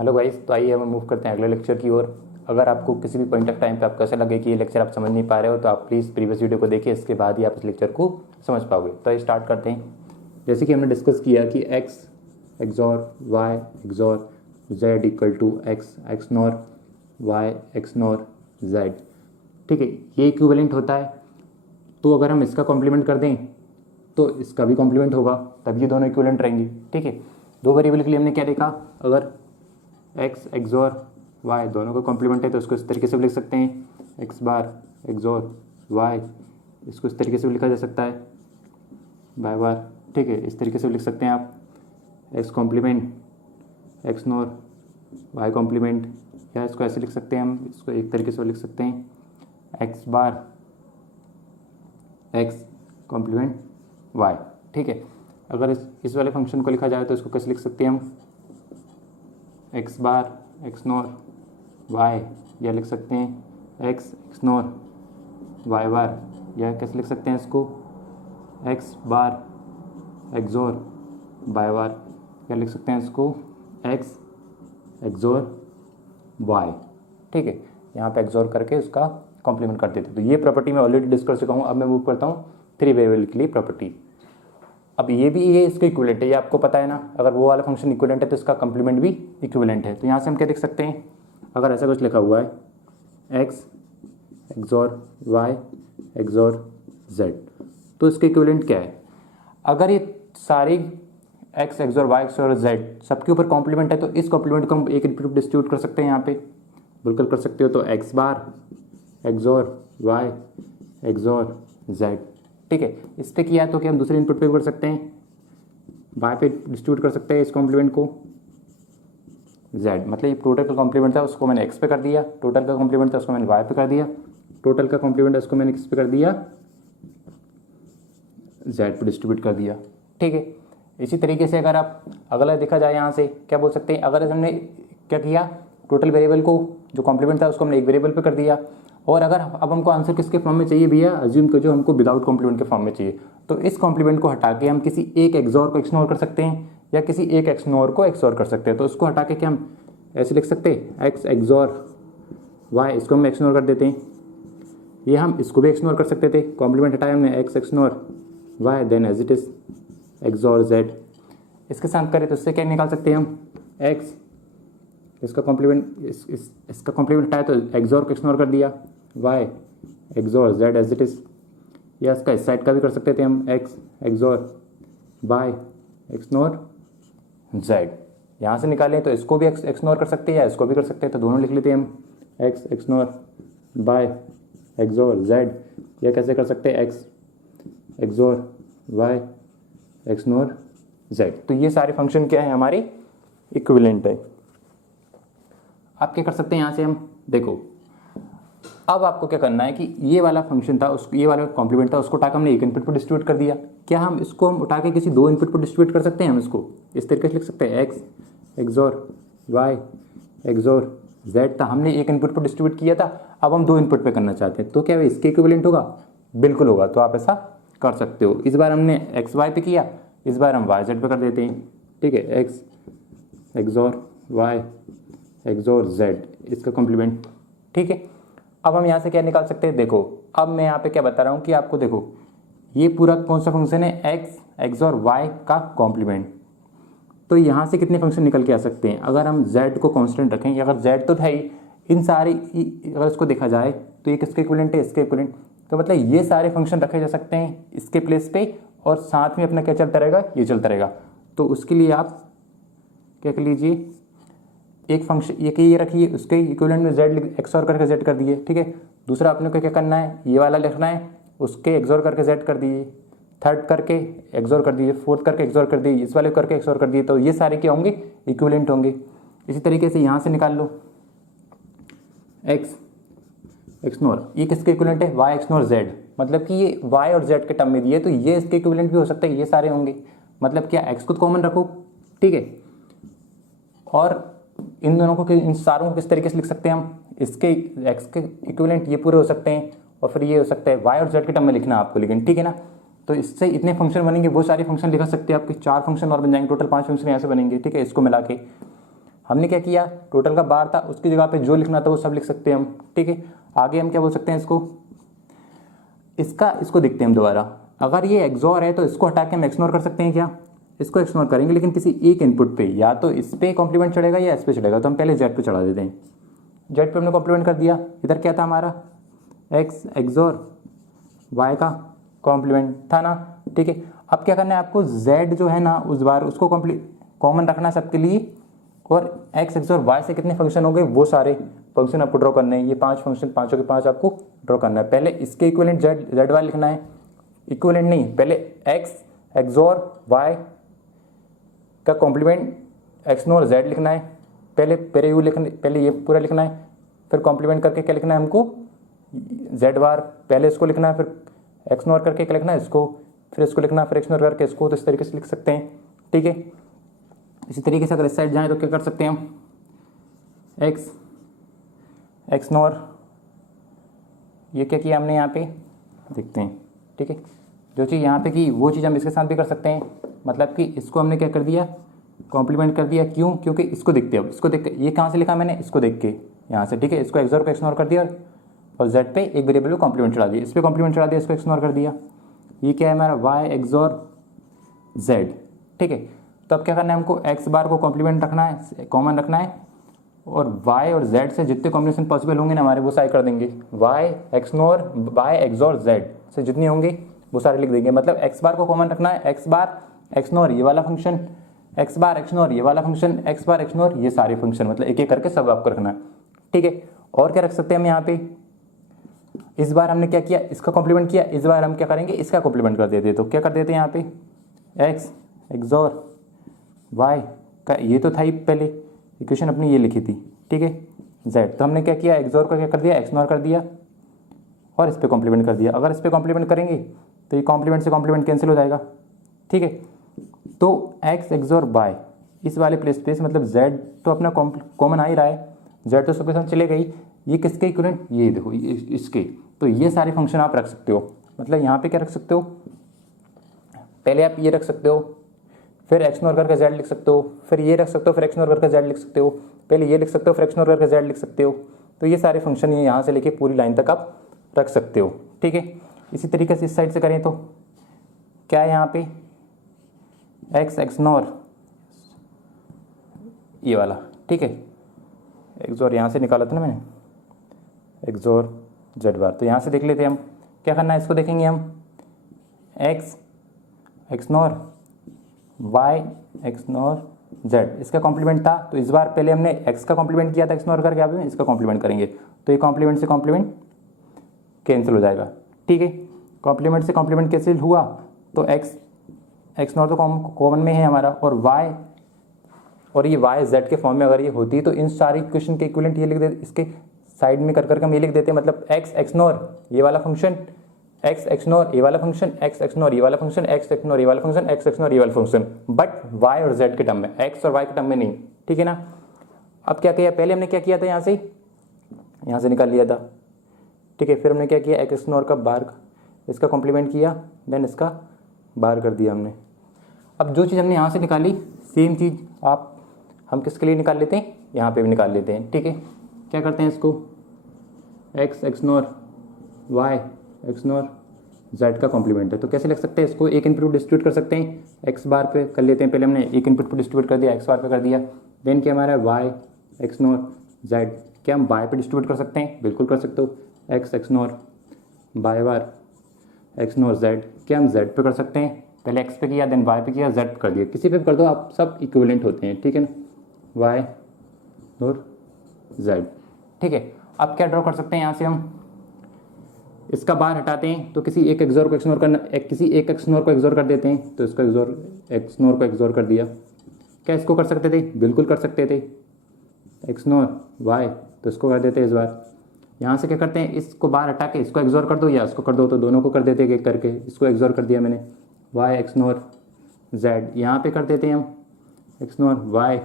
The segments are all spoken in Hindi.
हेलो गाइस, तो आइए हम मूव करते हैं अगले लेक्चर की ओर। अगर आपको किसी भी पॉइंट ऑफ टाइम पे आपको ऐसा लगे कि ये लेक्चर आप समझ नहीं पा रहे हो तो आप प्लीज़ प्रीवियस वीडियो को देखिए, इसके बाद ही आप इस लेक्चर को समझ पाओगे। तो स्टार्ट करते हैं। जैसे कि हमने डिस्कस किया कि x XOR y XOR z equal to x nor y x nor z, ठीक है, ये इक्विवेलेंट होता है। तो अगर हम इसका कॉम्प्लीमेंट कर दें तो इसका भी कॉम्प्लीमेंट होगा, तब ये दोनों इक्विवेलेंट रहेंगे। ठीक है, दो वेरिएबल के लिए हमने क्या देखा, अगर x XOR y दोनों का कॉम्प्लीमेंट है तो इसको इस तरीके से भी लिख सकते हैं, x बार XOR y, इसको इस तरीके से भी लिखा जा सकता है y बार। ठीक है, इस तरीके से भी लिख सकते हैं आप, x complement x nor y complement, या इसको ऐसे लिख सकते हैं हम, इसको एक तरीके से लिख सकते हैं x बार x कॉम्प्लीमेंट y। ठीक है, अगर इस वाले फंक्शन को लिखा जाए तो इसको कैसे लिख सकते हैं हम, x बार x नॉर y, या लिख सकते हैं x नॉर y बार, या कैसे लिख सकते हैं इसको x बार XOR y बार, या लिख सकते हैं इसको x XOR y। ठीक है, यहाँ पे XOR करके उसका कॉम्प्लीमेंट कर देते। तो ये प्रॉपर्टी मैं ऑलरेडी डिस्कस चुका हूँ। अब मैं मूव करता हूँ थ्री वेरिएबल के लिए प्रॉपर्टी। अब ये इसका इक्विवेलेंट है, ये आपको पता है ना, अगर वो वाला फंक्शन इक्विवेलेंट है तो इसका कॉम्प्लीमेंट भी इक्विवेलेंट है। तो यहाँ से हम क्या देख सकते हैं, अगर ऐसा कुछ लिखा हुआ है x XOR y XOR z, तो इसका इक्विवेलेंट क्या है। अगर ये सारी x XOR y XOR z सबके ऊपर कॉम्प्लीमेंट है तो इस कॉम्प्लीमेंट को हम एक इनपुट डिस्ट्रीब्यूट कर सकते हैं, यहाँ पे बिल्कुल कर सकते हो। तो x बार XOR y XOR z, ठीक है, इस पर किया तो क्या हम दूसरे इनपुट पे कर सकते हैं, y पे डिस्ट्रीब्यूट कर सकते हैं इस कॉम्प्लीमेंट को z, मतलब ये टोटल का कॉम्प्लीमेंट था उसको मैंने x पे कर दिया, टोटल का कॉम्प्लीमेंट था उसको मैंने y पे कर दिया, टोटल का कॉम्प्लीमेंट है उसको मैंने किस पे कर दिया, z पे डिस्ट्रीब्यूट कर दिया। ठीक है, इसी तरीके से अगर आप अगला देखा जाए, यहाँ से क्या बोल सकते हैं, अगर हमने क्या किया, टोटल वेरिएबल को जो कॉम्प्लीमेंट था उसको हमने एक वेरिएबल पे कर दिया, और अगर अब हमको आंसर किसके फॉर्म में चाहिए भैया, अज्यूम को जो हमको विदाउट कॉम्प्लीमेंट के फॉर्म में चाहिए, तो इस कॉम्प्लीमेंट को हटा के हम किसी एक XOR को एक्सनोर कर सकते हैं, या किसी एक एक्सनोर को XOR कर सकते हैं। तो उसको हटा के क्या हम ऐसे लिख सकते हैं, x XOR y, इसको हम एक्सनोर कर देते हैं, ये हम इसको भी एक्सनोर कर सकते थे, कॉम्प्लीमेंट हटाया हमने x XOR y, then as it is XOR z। इसके साथ करें तो इससे क्या निकाल सकते हैं हम, x, इसका कॉम्प्लीमेंट इसका कॉम्प्लीमेंट हटाया तो XOR को एक्सनोर कर दिया, y XOR z as it is, या इसका इस साइड का भी कर सकते थे हम, x XOR y XOR z। यहाँ से निकालें तो इसको भी एक्सनोर कर सकते हैं या इसको भी कर सकते हैं, तो दोनों लिख लेते हैं हम, x XOR y XOR z, या कैसे कर सकते हैं, x XOR y XOR z। तो ये सारे फंक्शन क्या है, हमारे इक्विवेलेंट है। आप क्या कर सकते हैं, यहाँ से हम देखो, अब आपको क्या करना है कि ये वाला फंक्शन था, उसको ये वाला कॉम्प्लीमेंट था, उसको उठा के हमने एक इनपुट पर डिस्ट्रीब्यूट कर दिया। क्या हम इसको हम उठा के किसी दो इनपुट पर डिस्ट्रीब्यूट कर सकते हैं, हम इसको इस तरीके से लिख सकते हैं, x XOR y XOR z था, हमने एक इनपुट पर डिस्ट्रीब्यूट किया था, अब हम दो इनपुट पे करना चाहते हैं, तो क्या इसके इक्विवेलेंट होगा, बिल्कुल होगा। तो आप ऐसा कर सकते हो। इस बार हमने x y पे किया, इस बार हम y z पे कर देते हैं। ठीक है, x XOR y XOR z, इसका कॉम्प्लीमेंट। ठीक है, अब हम यहाँ से क्या निकाल सकते हैं, देखो अब मैं यहाँ पे क्या बता रहा हूँ कि आपको देखो, ये पूरा कौन सा फंक्शन है, x XOR y का कॉम्प्लीमेंट। तो यहाँ से कितने फंक्शन निकल के आ सकते हैं, अगर हम z को कांस्टेंट रखें, अगर z तो है ही, इन सारी अगर इसको देखा जाए तो ये किसके इक्विवेलेंट है, इसके इक्विवेलेंट। तो मतलब ये सारे फंक्शन रखे जा सकते हैं इसके प्लेस पे, और साथ में अपना क्या चलता रहेगा, ये चलता रहेगा। तो उसके लिए आप क्या कर लीजिए, एक फंक्शन ये रखिए, उसके इक्विवेलेंट में z XOR करके z कर दिए। ठीक है, दूसरा अपने को क्या करना है, ये वाला लिखना है, उसके XOR करके z कर दिए, थर्ड करके XOR कर दिए, फोर्थ करके XOR कर दिए, इस वाले करके XOR कर दिए। तो ये सारे क्या होंगे, इक्विवेलेंट होंगे। इसी तरीके से यहाँ से निकाल लो, x XOR, ये किसके इक्विवेलेंट है, y XOR z, मतलब कि ये y और z के टर्म में दिए, तो ये इसके इक्विवेलेंट भी हो सकता है, ये सारे होंगे। मतलब क्या, x को कॉमन रखो, ठीक है, और इन दोनों को, इन सारों को किस तरीके से लिख सकते हैं हम, इसके x के इक्विवेलेंट ये पूरे हो सकते हैं, और फिर ये हो सकता है y और z के टर्म में लिखना आपको, लेकिन ठीक है ना। तो इससे इतने फंक्शन बनेंगे, वो सारे फंक्शन लिखा सकते हैं, आपके 4 फंक्शन और बन जाएंगे, टोटल 5 फंक्शन यहाँ से बनेंगे। ठीक है, इसको मिला के हमने क्या किया, टोटल का बार था, उसकी जगह पे जो लिखना था वो सब लिख सकते हैं हम, ठीक है। आगे हम क्या बोल सकते हैं इसको, इसको देखते हैं हम दोबारा। अगर ये एक्सॉर है तो इसको हटा के हम एक्सनोर कर सकते हैं क्या, इसको एक्सनोर करेंगे, लेकिन किसी एक इनपुट पे, या तो इस पे कॉम्प्लीमेंट चढ़ेगा या इस पे चढ़ेगा, तो हम पहले जेड पे चढ़ा देते हैं। जेड पे हमने कॉम्प्लीमेंट कर दिया, इधर क्या था हमारा, एक्स एक्सॉर वाई का कॉम्प्लीमेंट था ना, ठीक है। अब क्या करना है आपको, जेड जो है ना उस बार उसको कॉमन रखना है सबके लिए, और एक्स एक्स और वाई से कितने फंक्शन हो गए वो सारे फंक्शन आपको ड्रॉ करने हैं। ये 5 फंक्शन, पाँचों के 5 आपको ड्रॉ करना है। पहले इसके इक्विवेलेंट जेड वाई लिखना है, इक्विवेलेंट नहीं, पहले एक्स एक्सोर वाई का कॉम्प्लीमेंट एक्सनोर जेड लिखना है, पहले ये पूरा लिखना है, फिर कॉम्प्लीमेंट करके क्या लिखना है हमको, जेड बार, पहले इसको लिखना है, फिर एक्सनोर करके क्या लिखना है इसको, फिर इसको लिखना है, फिर एक्सनोर करके इसको, तो इस तरीके से लिख सकते हैं, ठीक है। इसी तरीके से अगर इस साइड जाएं तो क्या कर सकते हैं हम, एक्सनोर, ये क्या किया हमने यहाँ पे देखते हैं, ठीक है। जो चीज़ यहाँ पे की वो चीज़ हम इसके साथ भी कर सकते हैं, मतलब कि इसको हमने क्या कर दिया, कॉम्प्लीमेंट कर दिया, क्यों, क्योंकि इसको देखते हैं, अब इसको देख के, ये कहाँ से लिखा मैंने, इसको देख के यहाँ से, ठीक है। इसको एक्सोर को एक्सनोर कर दिया और जेड पे एक वेरिएबल को कॉम्प्लीमेंट चढ़ा दिया, इस पर कॉम्प्लीमेंट चढ़ा दिया, इसको एक्सनोर कर दिया। ये क्या है हमारा, वाई एक्सोर जेड, ठीक है। तो अब क्या करना है हमको, एक्स बार को कॉम्प्लीमेंट रखना है, कॉमन रखना है, और वाई और जेड से जितने कॉम्बिनेशन पॉसिबल होंगे ना हमारे वो सारे कर देंगे। वाई एक्सोर जेड से जितने होंगे वो सारे लिख देंगे। मतलब एक्स बार को कॉमन रखना है, एक्स बार एक्सनोर ये वाला फंक्शन, एक्स बार एक्सनोर ये वाला फंक्शन, एक्स बार एक्सनोर ये सारे फंक्शन, मतलब एक एक करके सब आपको रखना है, ठीक है। और क्या रख सकते हैं हम यहाँ पे, इस बार हमने क्या किया, इसका कॉम्प्लीमेंट किया, इस बार हम क्या करेंगे, इसका कॉम्प्लीमेंट कर देते। तो क्या कर देते हैं यहाँ पे, एक्स एक्सोर वाई का, ये तो था ही पहले इक्वेशन अपनी ये लिखी थी, ठीक है, जेड। तो हमने क्या किया, एक्सोर का क्या कर दिया, एक्सनोर कर दिया और इस पर कॉम्प्लीमेंट कर दिया। अगर इस पर कॉम्प्लीमेंट करेंगे तो ये कॉम्प्लीमेंट से कॉम्प्लीमेंट कैंसिल हो जाएगा, ठीक है। तो एक्स एक्सोर वाई इस वाले प्लेस पे, मतलब जेड तो अपना कॉमन आ ही रहा है, जेड तो सबके साथ चले गई, ये किसके इक्विवेलेंट, ये देखो इसके। तो ये सारे फंक्शन आप रख सकते हो, मतलब यहाँ पे क्या रख सकते हो, पहले आप ये रख सकते हो, फिर एक्सनोर करके जेड लिख सकते हो, फिर ये रख सकते हो, फिर एक्सनोर करके जेड लिख सकते हो, पहले ये लिख सकते हो, फिर एक्सनोर करके जेड लिख सकते हो। तो ये सारे फंक्शन ये यहाँ से लेके पूरी लाइन तक आप रख सकते हो, ठीक है। इसी तरीके से इस साइड से करें तो क्या है यहाँ पे, एक्स एक्सनोर ये वाला, ठीक है, एक्सोर यहाँ से निकाला था ना मैंने, एक्सोर जेड बार। तो यहाँ से देख लेते हैं हम क्या करना है, इसको देखेंगे हम, x XNOR y XNOR z, इसका कॉम्प्लीमेंट था, तो इस बार पहले हमने एक्स का कॉम्प्लीमेंट किया था एक्सनोर करके, अब इसका कॉम्प्लीमेंट करेंगे, तो ये कॉम्प्लीमेंट से कॉम्प्लीमेंट कैंसिल हो जाएगा, ठीक है। कॉम्प्लीमेंट से कॉम्प्लीमेंट कैंसिल हुआ तो एक्सनोर तो कॉमन में है हमारा, और वाई, और ये वाई जेड के फॉर्म में अगर ये होती तो इन सारी इक्वेशन के इक्विवेलेंट ये लिख देते, इसके साइड में कर करके हम ये लिख देते, मतलब एक्स एक्सनोर ये वाला फंक्शन, एक्स एक्सनोर ये वाला फंक्शन, एक्स एक्सनोर ये वाला फंक्शन, एक्स एक्सनोर ये वाला फंक्शन, एक्स एक्सनोर ये वाला फंक्शन, बट वाई और जेड के टर्म में, एक्स और वाई के टर्म में नहीं, ठीक है ना। अब क्या किया, पहले हमने क्या किया था, यहाँ से निकाल लिया था, ठीक है। फिर हमने क्या किया, एक्स एक्सनोर का बार, इसका कॉम्प्लीमेंट किया, देन इसका बार कर दिया हमने। अब जो चीज़ हमने यहाँ से निकाली सेम चीज़ हम किसके लिए निकाल लेते हैं, यहाँ पे भी निकाल लेते हैं, ठीक है। क्या करते हैं इसको, x XNOR y XNOR z का कॉम्प्लीमेंट है, तो कैसे लिख सकते हैं इसको, एक इनपुट डिस्ट्रीब्यूट कर सकते हैं, एक्स बार पे कर लेते हैं, पहले हमने एक इनपुट पर डिस्ट्रीब्यूट कर दिया, एक्स बार पे कर दिया, देन क्या हमारा वाई एक्सनोर जेड, क्या हम वाई पे डिस्ट्रीब्यूट कर सकते हैं, बिल्कुल कर सकते हो, एक्स एक्सनोर वाई बार एक्सनोर जेड, क्या हम जेड पे कर सकते हैं, पहले एक्स पे किया, देन वाई पे किया, जेड पे कर दिया, किसी पे भी कर दो आप, सब इक्विवेलेंट होते हैं, ठीक है ना, वाई और जेड, ठीक है। अब क्या ड्रॉ कर सकते हैं यहाँ से हम, इसका बार हटाते हैं तो किसी एक एक्सोर को एक्सनोर करना, किसी एक एक्सनोर को एक्सोर कर देते हैं, तो इसको एक्सनोर को एक्सोर कर दिया। क्या इसको कर सकते थे, बिल्कुल कर सकते थे, एक्सनोर वाई, तो इसको कर देते इस बार। यहाँ से क्या करते हैं, इसको बाहर हटा के इसको एक्सोर कर दो या इसको कर दो, तो दोनों को कर देते एक एक करके, इसको एक्सोर कर दिया मैंने, वाई एक्सनोर जेड, यहाँ पे कर देते हैं हम एक्सनोर वाई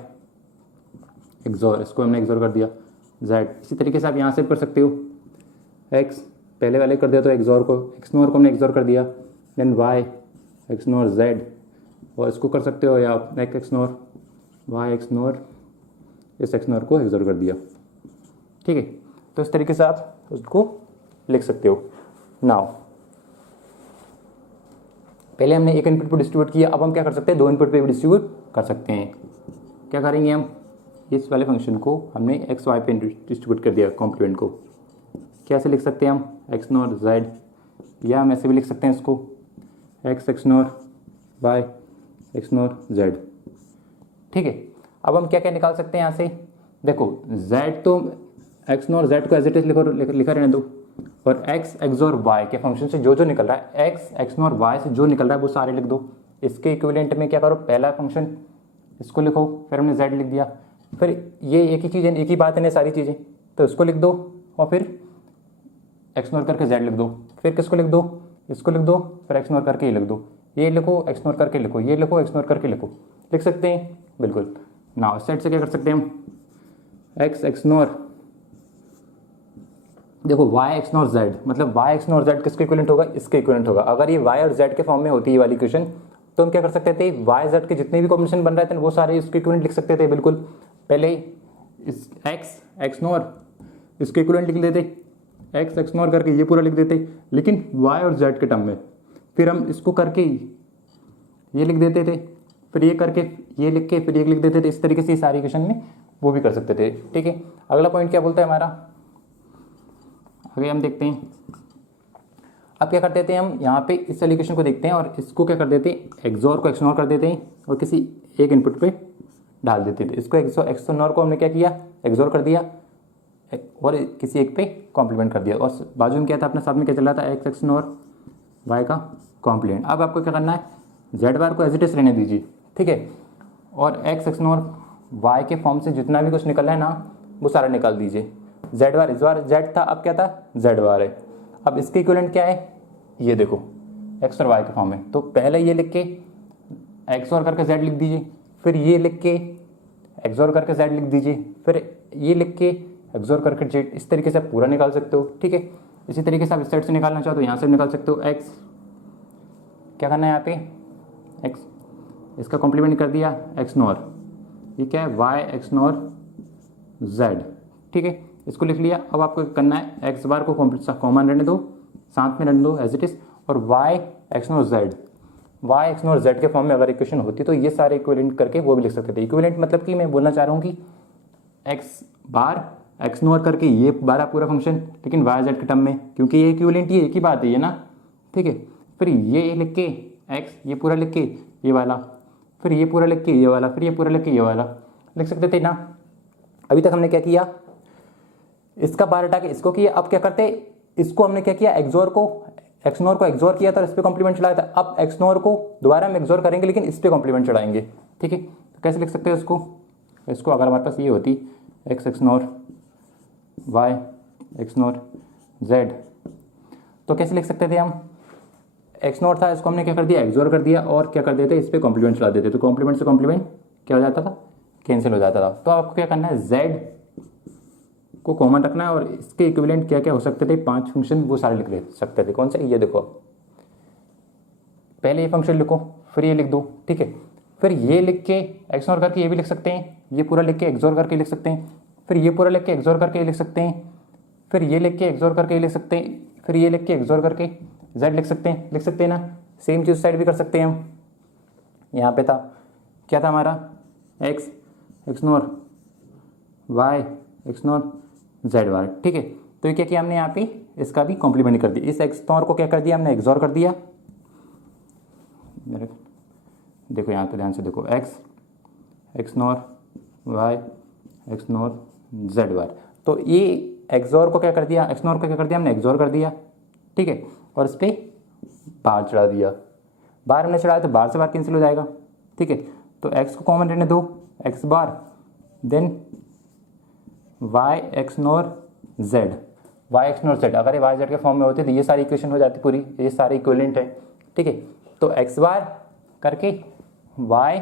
एक्सोर, इसको हमने एक्सोर कर दिया जेड। इसी तरीके से आप यहाँ से कर सकते हो, एक्स पहले वाले कर दिया तो एक्सोर को हमने एक्सोर कर दिया, देन वाई एक्सनोर जेड, और इसको कर सकते हो या एक्सनोर वाई एक्सनोर इस एक्स नॉर को एक्सोर कर दिया, ठीक है। तो इस तरीके से आप उसको लिख सकते हो। नाउ पहले हमने एक इनपुट पर डिस्ट्रीब्यूट किया, अब हम क्या कर सकते हैं, दो इनपुट पे भी डिस्ट्रीब्यूट कर सकते हैं। क्या करेंगे हम, इस वाले फंक्शन को हमने एक्स वाई पे डिस्ट्रीब्यूट कर दिया कॉम्प्लीमेंट को, कैसे लिख सकते हैं हम, एक्स नॉर जेड, या हम ऐसे भी लिख सकते हैं इसको x nor y x nor z, ठीक है। अब हम क्या क्या निकाल सकते हैं यहाँ से, देखो जेड तो एक्स नॉर जेड को एज इट इज लिखा रहने दो, और एक्स एक्सोर वाई के फंक्शन से जो जो निकल रहा है, एक्स नॉर वाई से जो निकल रहा है वो सारे लिख दो। इसके इक्विवेलेंट में क्या करो, पहला फंक्शन इसको लिखो, फिर हमने जेड लिख दिया, फिर ये एक ही चीज़ है, एक ही बात है सारी चीज़ें, तो इसको लिख दो और फिर एक्स नॉर करके जेड लिख दो, फिर किसको लिख दो, इसको लिख दो, फिर एक्स नॉर करके ये लिख दो, ये लिखो एक्स नॉर करके लिखो, ये लिखो एक्स नॉर करके लिखो, लिख सकते हैं बिल्कुल। नाउ इस साइड से क्या कर सकते हैं हम, एक्स नॉर, देखो वाई एक्स नॉर जेड, मतलब वाई एक्स नॉर जेड किसके इक्विवेलेंट होगा, इसके इक्विवेलेंट होगा। अगर ये वाई और जेड के फॉर्म में होती है ये वाली इक्वेशन, तो हम क्या कर सकते थे, वाई जेड के जितने भी कॉम्बिनेशन बन रहे थे वो सारे इसके इक्विवेलेंट लिख सकते थे बिल्कुल। पहले इस एक्स नॉर इसके इक्विवेलेंट लिख देते, एक्स नॉर करके ये पूरा लिख देते, लेकिन वाई और जेड के टर्म में, फिर हम इसको करके ये लिख देते थे, फिर ये करके ये लिख के फिर ये लिख देते थे। इस तरीके से सारी इक्वेशन में वो भी कर सकते थे, ठीक है। अगला पॉइंट क्या बोलता है हमारा, आगे हम देखते हैं। अब क्या कर देते हैं हम, यहाँ पे इस वाली इक्वेशन को देखते हैं और इसको क्या कर देते हैं, एक्सोर को एक्सनोर कर देते हैं और किसी एक इनपुट पे डाल देते थे। इसको एक्सनोर को हमने क्या किया, एक्सोर कर दिया और किसी एक पे कॉम्प्लीमेंट कर दिया, और बाजू में क्या था अपने साथ में क्या चल रहा था, एक्स एक्सनोर वाई का कॉम्प्लीमेंट। अब आपको क्या करना है, जेड बार को एज इट इज रहने दीजिए, ठीक है, और एक्स एक्सनोर वाई के फॉर्म से जितना भी कुछ निकलना है ना वो सारा निकाल दीजिए। जेड बार, इस बार जेड था, अब क्या था, जेड बार है। अब इसके इक्विवेलेंट क्या है, ये देखो एक्स और वाई के फॉर्म में, तो पहले ये लिख के एक्स और करके जेड लिख दीजिए, फिर ये लिख के एक्स और करके जेड लिख दीजिए, फिर ये लिख के एक्स और करके जेड। इस तरीके से आप पूरा निकाल सकते हो, ठीक है। इसी तरीके से आप इस साइड से निकालना चाहो तो यहाँ से निकाल सकते हो। एक्स क्या करना है यहाँ पे, एक्स इसका कॉम्प्लीमेंट कर दिया एक्स नॉर, ये क्या है, वाई एक्स नॉर जेड, ठीक है, इसको लिख लिया। अब आपको करना है एक्स बार को कॉमन रहने दो, साथ में रहने दो एज इट इज, और y x nor Z, Y x nor z के फॉर्म में अगर इक्वेशन होती तो ये सारे इक्विवेलेंट करके वो भी लिख सकते थे। इक्विवेलेंट मतलब कि मैं बोलना चाह रहा हूँ कि एक्स बार एक्स नॉर करके ये बारह पूरा फंक्शन, लेकिन वाई जेड के टर्म में, क्योंकि ये इक्विवेलेंट ये एक ही बात है ये ना, ठीक है। फिर ये लिख के एक्स ये पूरा लिख के ये वाला, फिर ये पूरा लिख के ये वाला, फिर ये पूरा लिख के ये वाला लिख सकते थे ना। अभी तक हमने क्या किया, इसका बार हटा के इसको किया। अब क्या करते, इसको हमने क्या किया, एक्सोर को एक्सनोर को एक्सोर किया था, इस पे कॉम्प्लीमेंट चढ़ाया था। अब एक्सनोर को दोबारा हम एक्सोर करेंगे लेकिन इस पे कॉम्प्लीमेंट चढ़ाएंगे, ठीक है। तो कैसे लिख सकते हैं इसको अगर हमारे पास ये होती x XNOR y XNOR z, तो कैसे लिख सकते थे हम, एक्स नॉट था, इसको हमने क्या कर दिया, एक्सोर कर दिया, और क्या कर देते, इस पे कॉम्प्लीमेंट चला देते, तो कॉम्प्लीमेंट से कॉम्प्लीमेंट क्या हो जाता था, कैंसिल हो जाता था। तो आपको क्या करना है, जेड को कॉमन रखना है, और इसके इक्विवेलेंट क्या क्या हो सकते थे, 5 फंक्शन वो सारे लिख दे सकते थे। कौन से, ये देखो, पहले ये फंक्शन लिखो, फिर ये लिख दो, ठीक है, फिर ये लिख के एक्सोर करके ये भी लिख सकते हैं, ये पूरा लिख के एक्सोर करके लिख सकते हैं, फिर ये पूरा लिख के एक्सोर करके लिख सकते हैं, फिर ये लिख के एक्सोर करके लिख सकते हैं, फिर ये लिख के एक्सोर करके जेड लिख सकते हैं ना। सेम चीज़ साइड भी कर सकते हैं हम। यहाँ पे था क्या था हमारा, x XNOR y XNOR z y, ठीक है। तो ये क्या किया हमने यहाँ पे, इसका भी कॉम्प्लीमेंट कर दिया। इस एक्सनोर को क्या कर दिया हमने, एक्सोर कर दिया। देखो यहाँ पे ध्यान से देखो, x XNOR y XNOR z y, तो ये एक्सोर को क्या कर दिया, एक्सनोर को क्या कर दिया हमने, एक्सोर कर दिया, ठीक है, और इस पर बार चढ़ा दिया। बार हमने चढ़ाया तो बार से बार कैंसिल हो जाएगा, ठीक है। तो एक्स को कॉमन रहने दो, X bar, then Y x nor Z, Y x nor Z. अगर ये वाई जेड के फॉर्म में होते तो ये सारी इक्वेशन हो जाती पूरी, ये सारे इक्विवेलेंट है, ठीक है। तो एक्स बार करके वाई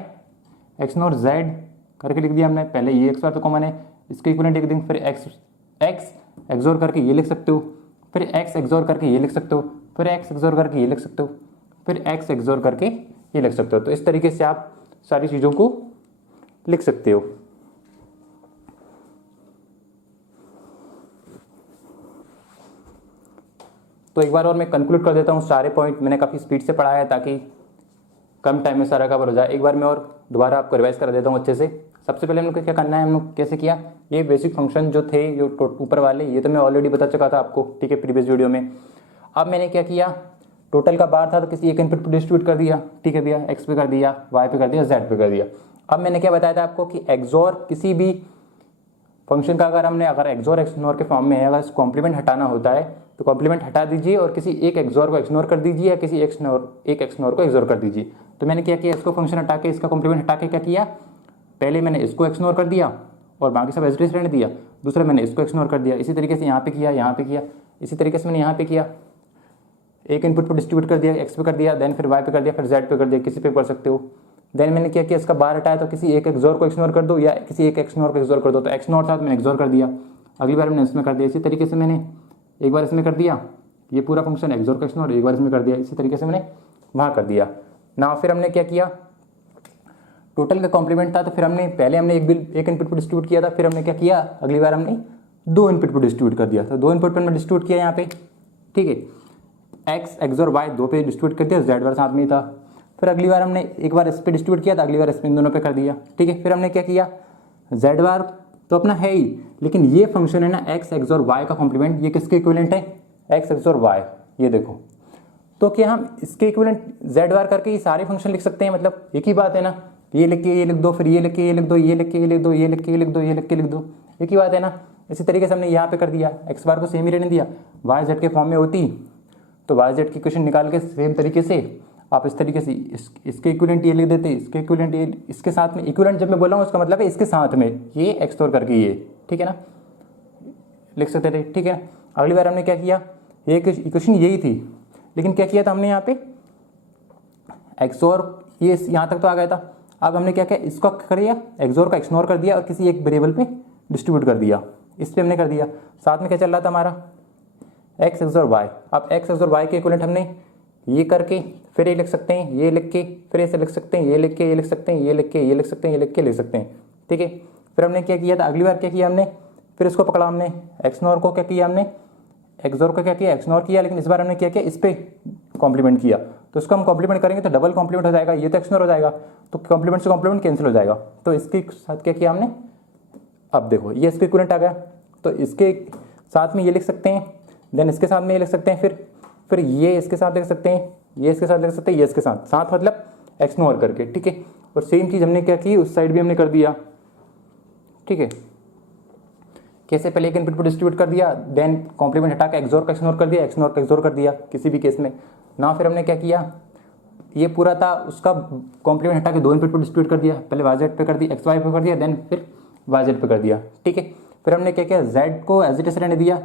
एक्स नॉर जेड करके लिख दिया हमने। पहले ये एक्स बार तो कॉमन है, इसके इक्विवेलेंट लिख देंगे, फिर एक्स एक्सोर करके ये लिख सकते हो, फिर एक्स एक्सोर करके ये लिख सकते हो, फिर एक्स एक्सोर करके ये लिख सकते हो, फिर एक्स एक्सोर करके ये लिख सकते हो। तो इस तरीके से आप सारी चीज़ों को लिख सकते हो, तो एक बार और मैं कंक्लूड कर देता हूँ सारे पॉइंट, मैंने काफ़ी स्पीड से पढ़ाया है ताकि कम टाइम में सारा कवर हो जाए। एक बार मैं और दोबारा आपको रिवाइज करा देता हूँ अच्छे से। सबसे पहले हम लोग को क्या करना है, हम लोग कैसे किया, ये बेसिक फंक्शन जो थे जो ऊपर वाले, ये तो मैं ऑलरेडी बता चुका था आपको, ठीक है, प्रीवियस वीडियो में। अब मैंने क्या किया, टोटल का बार था तो किसी एक इनपुट पर डिस्ट्रीब्यूट कर दिया, ठीक है भैया, एक्स पे कर दिया, वाई पे कर दिया, जेड पे कर दिया। अब मैंने क्या बताया था आपको कि एक्सोर किसी भी फंक्शन का अगर एक्सोर एक्सनोर के फॉर्म में है, अगर कॉम्प्लीमेंट हटाना होता है तो कॉम्प्लीमेंट हटा दीजिए और किसी एक एक्सोर को एक्सनोर कर दीजिए या किसी एक एक्सनोर को एक्सोर कर दीजिए। तो मैंने क्या किया, इसको फंक्शन हटा के इसका कॉम्प्लीमेंट हटा के क्या किया, पहले मैंने इसको एक्सनोर कर दिया और बाकी सब एज इट इज रहने दिया, दूसरा मैंने इसको एक्सनोर कर दिया। इसी तरीके से यहाँ पे किया, यहाँ पे किया, इसी तरीके से मैंने यहाँ पे किया, एक इनपुट पर डिस्ट्रीब्यूट कर दिया, एक्स पे कर दिया, देन फिर वाई पे कर दिया, फिर जेड पे कर दिया, किसी पे कर सकते हो। देन मैंने क्या किया, इसका बार हटाया तो किसी एक एक्सोर को एक्सनोर कर दो या किसी एक एक्सनोर को एक्सोर कर दो। तो एक्सनोर था तो मैंने एक्सोर कर दिया, अगली बार मैंने इसमें कर दिया। इसी तरीके से मैंने एक बार इसमें कर दिया, ये पूरा फंक्शन एक्सोर का एक्सनोर, एक बार इसमें कर दिया, इसी तरीके से मैंने वहाँ कर दिया ना। फिर हमने क्या किया, टोटल का कॉम्प्लीमेंट था तो फिर पहले हमने एक इनपुट पर डिस्ट्रीब्यूट किया था, फिर हमने क्या किया, अगली बार हमने दो इनपुट पर डिस्ट्रीब्यूट कर दिया। तो दो इनपुट पर मैंने डिस्ट्रीब्यूट किया यहाँ पे, ठीक है, एक्स और वाई दो पे डिस्ट्रीब्यूट कर दिया, जेड बार साथ में ही था। फिर अगली बार हमने एक बार इस पे डिस्ट्रीब्यूट किया था, अगली बार इस पे इन दोनों पे कर दिया, ठीक है। फिर हमने क्या किया, जेड बार तो अपना है ही, लेकिन ये फंक्शन है ना एक्स और वाई का कॉम्प्लीमेंट, ये किसके इक्विवेलेंट है, एक्स और वाई, ये देखो। तो क्या हम इसके इक्विवेलेंट जेड बार करके ये सारे फंक्शन लिख सकते हैं, मतलब एक ही बात है ना, ये लिख के ये लिख दो, फिर ये लिख के ये लिख दो, ये लिख के ये लिख दो, ये लिख के ये लिख दो, ये लिख के लिख दो, एक ही बात है ना। इसी तरीके से हमने यहाँ पे कर दिया, एक्स बार को सेम ही रहने दिया, वाई जेड के फॉर्म में होती तो वाई जेड की इक्वेशन निकाल के सेम तरीके से आप इस तरीके से इसके इक्विवेलेंट ये लिख देते, इसके इक्विवेलेंट ये, इसके साथ में इक्विवेलेंट जब मैं बोला हूँ उसका मतलब है इसके साथ में ये एक्सोर करके ये, ठीक है ना, लिख सकते थे, ठीक है। अगली बार हमने क्या किया, ये इक्वेशन यही थी, लेकिन क्या किया था हमने यहाँ पे एक्सोर, ये यहाँ तक तो आ गया था। अब हमने क्या किया, इसको कर दिया, एक्सोर का एक्सनोर कर दिया और किसी एक वेरिएबल पे डिस्ट्रीब्यूट कर दिया, इस पर हमने कर दिया। साथ में क्या चल रहा था हमारा, एक्स और वाई। अब एक्स और वाई के इक्विवेलेंट हमने ये करके फिर ये लिख सकते हैं, ये लिख के फिर ऐसे लिख सकते हैं, ये लिख के ये लिख सकते हैं, ये लिख के ये लिख सकते हैं, ये लिख के लिख सकते हैं, ठीक है। फिर हमने क्या किया था, अगली बार क्या किया हमने, फिर इसको पकड़ा हमने, एक्सनोर को क्या किया हमने, एक्सोर को क्या किया, एक्सनोर किया, लेकिन इस बार हमने क्या किया, इस पर कॉम्प्लीमेंट किया। तो इसको हम कॉम्प्लीमेंट करेंगे तो डबल कॉम्प्लीमेंट हो जाएगा, ये तो एक्सनोर हो जाएगा, तो कॉम्प्लीमेंट से कॉम्प्लीमेंट कैंसिल हो जाएगा। तो इसके साथ क्या किया हमने, अब देखो ये इसके इक्विवेलेंट आ गया, तो इसके साथ में ये लिख सकते हैं, देन इसके साथ में ये लिख सकते हैं, फिर ये इसके साथ लिख सकते हैं, ये इसके साथ लिख सकते हैं, ये इसके साथ साथ मतलब एक्सनोर करके, ठीक है। और सेम चीज़ हमने क्या की, उस साइड भी हमने कर दिया, ठीक है। कैसे, पहले एक इनपुट पर डिस्ट्रीब्यूट कर दिया, देन कॉम्प्लीमेंट हटा के एक्सोर का एक्सनोर कर दिया, एक्सनोर का एक्सोर कर दिया किसी भी केस में ना। फिर हमने क्या किया, ये पूरा था उसका कॉम्प्लीमेंट हटा के दो इनपुट पर डिस्ट्रीब्यूट कर दिया, पहले वाई जेड पे कर दिया, एक्स वाई पे कर दिया, देन फिर वाई जेड पे कर दिया, ठीक है। फिर हमने क्या किया, जेड को एज इट इज रहने दिया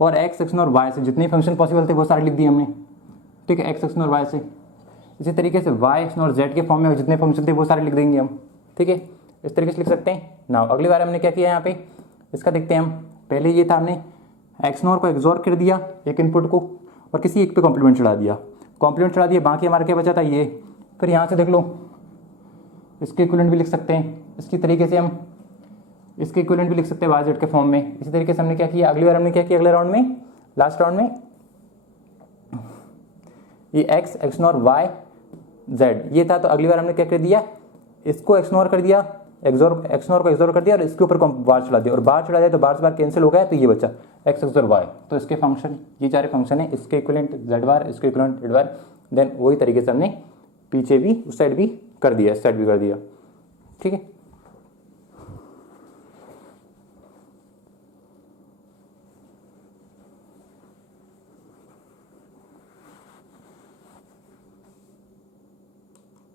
और एक्स एक्सनोर वाई से जितने फंक्शन पॉसिबल थे वो सारे लिख दिए हमने, ठीक है, एक्स एक्सनोर वाई से। इसी तरीके से वाई एक्सनोर जेड के फॉर्म में जितने फंक्शन थे वो सारे लिख देंगे हम, ठीक है, इस तरीके से लिख सकते हैं ना। अगली बार हमने क्या किया, यहाँ पे इसका देखते हैं हम। पहले ये था, हमने एक्सनोर को एक्सोर कर दिया एक इनपुट को और किसी एक पे कॉम्प्लीमेंट चढ़ा दिया, कॉम्प्लीमेंट चढ़ा दिया, बाकी हमारा क्या बचा था ये। फिर यहाँ से देख लो, इसके इक्विवेलेंट भी लिख सकते हैं, इसकी तरीके से हम इसके इक्विवेलेंट भी लिख सकते हैं वाई जेड के फॉर्म में। इसी तरीके से हमने क्या किया, अगली बार हमने क्या किया, अगले राउंड में, लास्ट राउंड में, ये एक्स एक्सनोर वाई जेड ये था, तो अगली बार हमने क्या कर दिया, इसको एक्सनोर कर दिया, एक्सनोर को एक्सोर कर दिया और इसके ऊपर बार चढ़ा दिया, और बार चढ़ा दिया तो बार से बार कैंसिल हो गया, तो ये बचा एक्स एक्सोर वाई। तो इसके फंक्शन, ये सारे फंक्शन है, इसके इक्विवेलेंट जेड बार, इसके इक्विवेलेंट जेड बार, देन वही तरीके से हमने पीछे भी उस साइड भी कर दिया, इस साइड भी कर दिया, ठीक है।